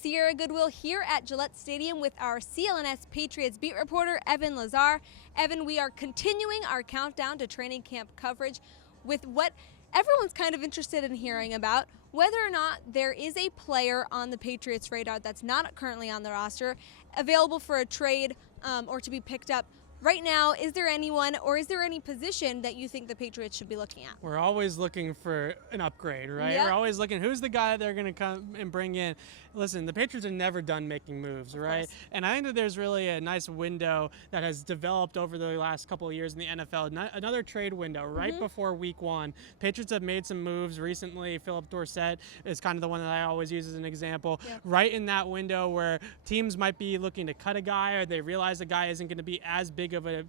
Sierra Goodwill here at Gillette Stadium with our CLNS Patriots beat reporter, Evan Lazar. Evan, we are continuing our countdown to training camp coverage with what everyone's kind of interested in hearing about, whether or not there is a player on the Patriots' radar that's not currently on the roster, available for a trade or to be picked up. Right now, is there anyone or is there any position that you think the Patriots should be looking at? We're always looking for an upgrade, right? Yep. We're always looking, who's the guy they're going to come and bring in? Listen, the Patriots are never done making moves, right? And I think that there's really a nice window that has developed over the last couple of years in the NFL. Another trade window right before week one. Patriots have made some moves recently. Philip Dorsett is kind of the one that I always use as an example. Yep. Right in that window where teams might be looking to cut a guy, or they realize the guy isn't going to be as big of a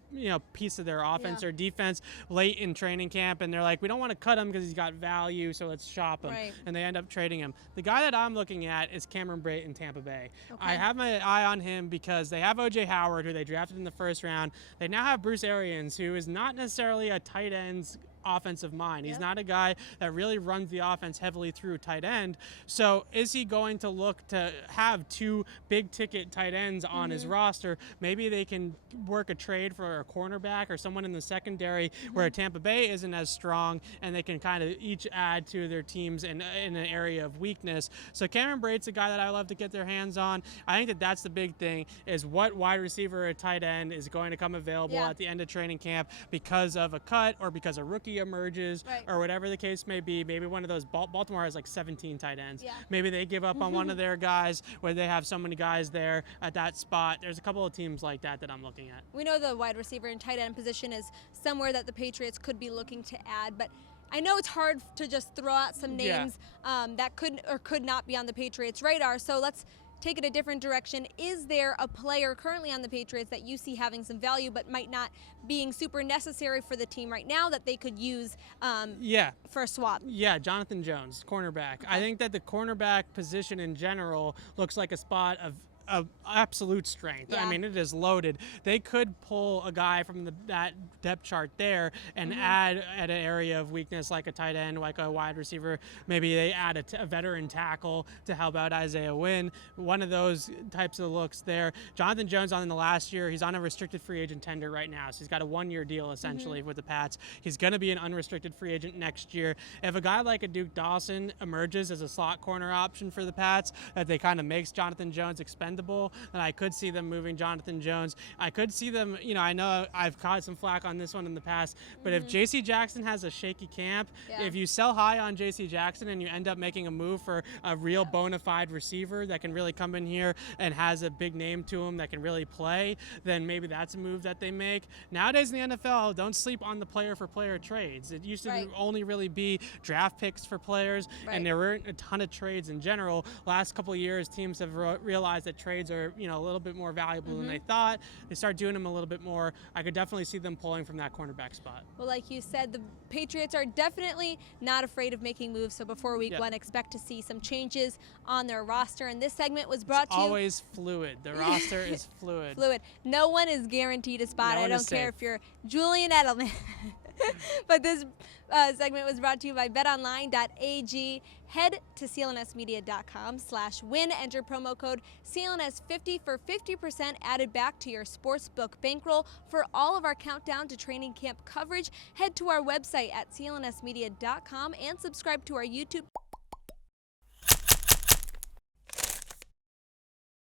piece of their offense or defense late in training camp, and they're like, we don't want to cut him because he's got value, so let's shop him. Right. And they end up trading him. The guy that I'm looking at is Cameron Brate in Tampa Bay. Okay. I have my eye on him because they have O.J. Howard, who they drafted in the first round. They now have Bruce Arians, who is not necessarily a tight end's offensive mind. He's not a guy that really runs the offense heavily through tight end. So is he going to look to have two big ticket tight ends on his roster? Maybe they can work a trade for a cornerback or someone in the secondary where Tampa Bay isn't as strong, and they can kind of each add to their teams in an area of weakness. So Cameron Brate's a guy that I love to get their hands on. I think that that's the big thing, is what wide receiver or tight end is going to come available at the end of training camp because of a cut or because a rookie emerges or whatever the case may be. Maybe one of those, Baltimore has like 17 tight ends. Maybe they give up on one of their guys where they have so many guys there at that spot. There's a couple of teams like that I'm looking at. We know the wide receiver and tight end position is somewhere that the Patriots could be looking to add, but I know it's hard to just throw out some names that could or could not be on the Patriots' radar. So let's take it a different direction. Is there a player currently on the Patriots that you see having some value but might not being super necessary for the team right now that they could use for a swap? Yeah, Jonathan Jones, cornerback. I think that the cornerback position in general looks like a spot of absolute strength. I mean, it is loaded. They could pull a guy from that depth chart there and add at an area of weakness like a tight end, like a wide receiver. Maybe they add a veteran tackle to help out Isaiah Wynn. One of those types of looks there. Jonathan Jones in the last year, he's on a restricted free agent tender right now. So he's got a one-year deal essentially with the Pats. He's going to be an unrestricted free agent next year. If a guy like a Duke Dawson emerges as a slot corner option for the Pats, that they kind of makes Jonathan Jones expendable, then I could see them moving Jonathan Jones. I could see them, I know I've caught some flack on this one in the past, but if J.C. Jackson has a shaky camp, if you sell high on J.C. Jackson and you end up making a move for a real bona fide receiver that can really come in here and has a big name to him that can really play, then maybe that's a move that they make. Nowadays in the NFL, don't sleep on the player-for-player trades. It used to only really be draft picks for players, and there weren't a ton of trades in general. Last couple of years, teams have realized that trades are, a little bit more valuable than they thought. They start doing them a little bit more. I could definitely see them pulling from that cornerback spot. Well, like you said, the Patriots are definitely not afraid of making moves. So before week one, expect to see some changes on their roster. And this segment was brought to you. Always fluid. The roster is fluid. Fluid. No one is guaranteed a spot. I don't care if you're Julian Edelman. But this segment was brought to you by betonline.ag. Head to clnsmedia.com/win. Enter promo code CLNS50 for 50% added back to your sportsbook bankroll. For all of our countdown to training camp coverage, head to our website at clnsmedia.com and subscribe to our YouTube